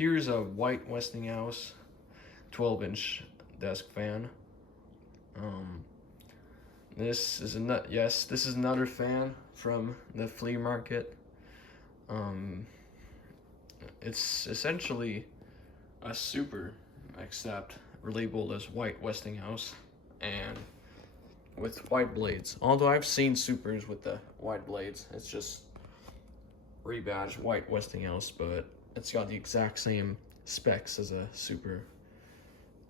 Here's a White-Westinghouse 12-inch desk fan. This is another fan from the flea market. It's essentially a super, except labeled as White-Westinghouse and with white blades. Although I've seen supers with the white blades, it's just rebadged White-Westinghouse, but it's got the exact same specs as a super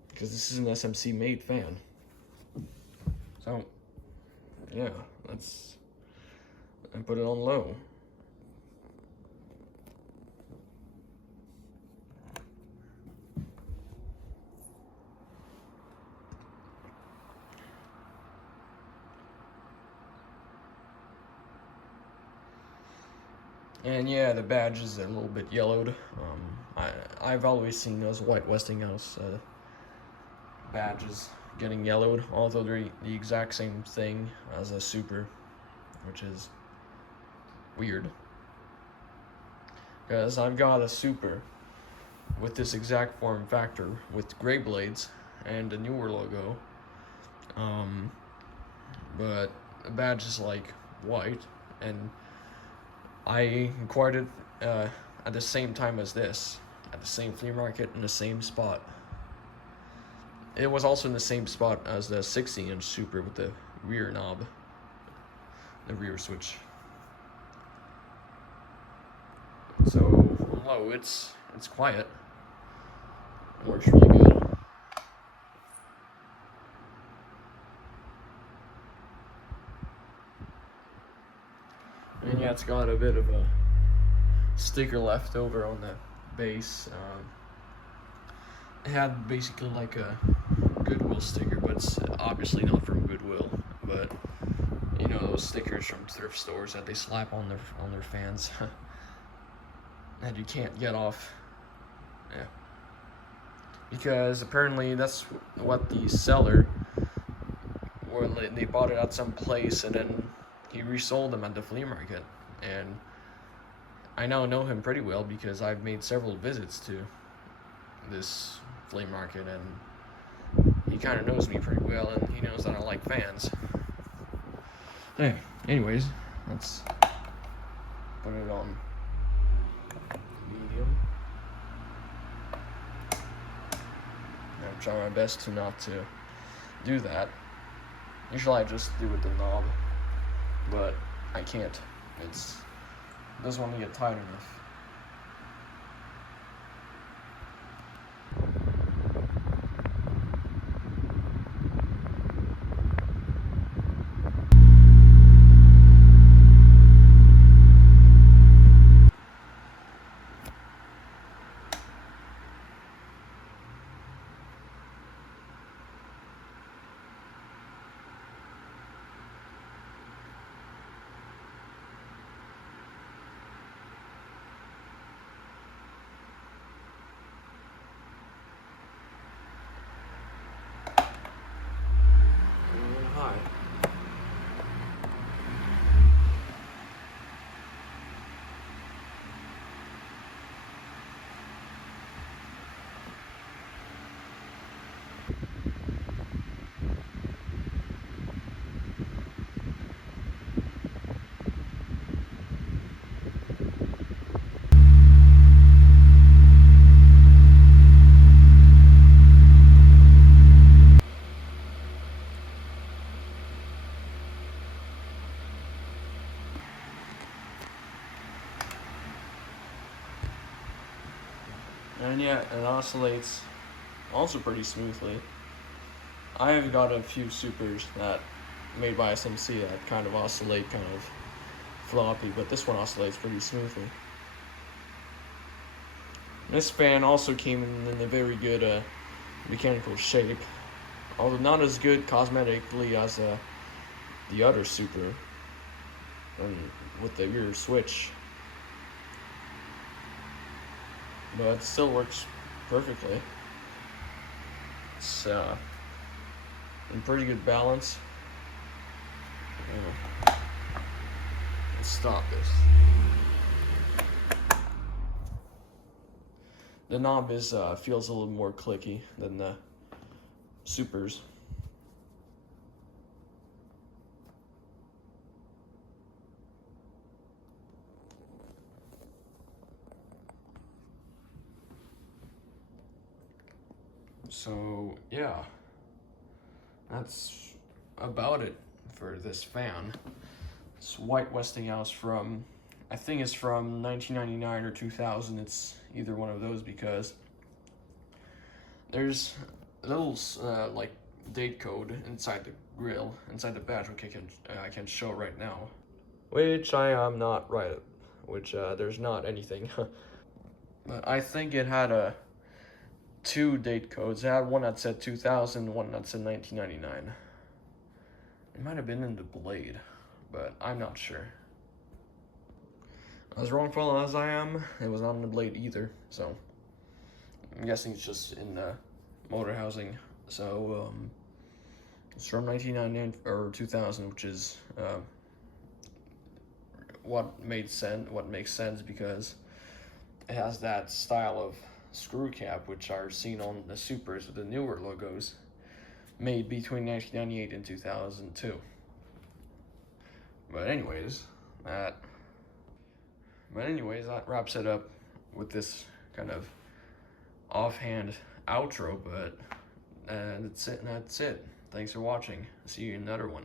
because this is an SMC made fan. So yeah, I put it on low. And yeah, the badge is a little bit yellowed. I've always seen those White-Westinghouse badges getting yellowed, although they're the exact same thing as a super, which is weird. Because I've got a super with this exact form factor with gray blades and a newer logo, but the badge is like white, and I acquired it at the same time as this, at the same flea market in the same spot. It was also in the same spot as the 60-inch super with the rear knob, the rear switch. So low, it's quiet. It works really good. And yeah, it's got a bit of a sticker left over on the base. It had basically like a Goodwill sticker, but it's obviously not from Goodwill. But you know, those stickers from thrift stores that they slap on their fans that you can't get off. Yeah, because apparently that's what the seller, or they bought it at some place and then he resold them at the flea market. And I now know him pretty well because I've made several visits to this flea market, and he kind of knows me pretty well, and he knows that I like fans. Hey, anyways, let's put it on medium. I'm trying my best to not to do that. Usually I just do with the knob, but I can't. It doesn't want to get tight enough. Hi. And yeah, it oscillates also pretty smoothly. I have got a few supers that made by SMC that kind of oscillate kind of floppy, but this one oscillates pretty smoothly. This fan also came in a very good mechanical shape, although not as good cosmetically as the other super, and with the rear switch. But it still works perfectly. It's in pretty good balance. Let's stop this. The knob is feels a little more clicky than the Supers. So yeah, that's about it for this fan. It's White-Westinghouse from, I think it's from 1999 or 2000. It's either one of those because there's a little like date code inside the grill, inside the badge, which I can show right now. Which I am not right at, which there's not anything. But I think it had two date codes. It had one that said 2000, one that said 1999. It might have been in the blade, but I'm not sure. As wrongful as I am, it was not in the blade either, so I'm guessing it's just in the motor housing. So it's from 1999 or 2000, which is what makes sense because it has that style of screw cap which are seen on the Supers with the newer logos, made between 1998 and 2002. But anyways, that wraps it up with this kind of offhand outro, but that's it. Thanks for watching. See you in another one.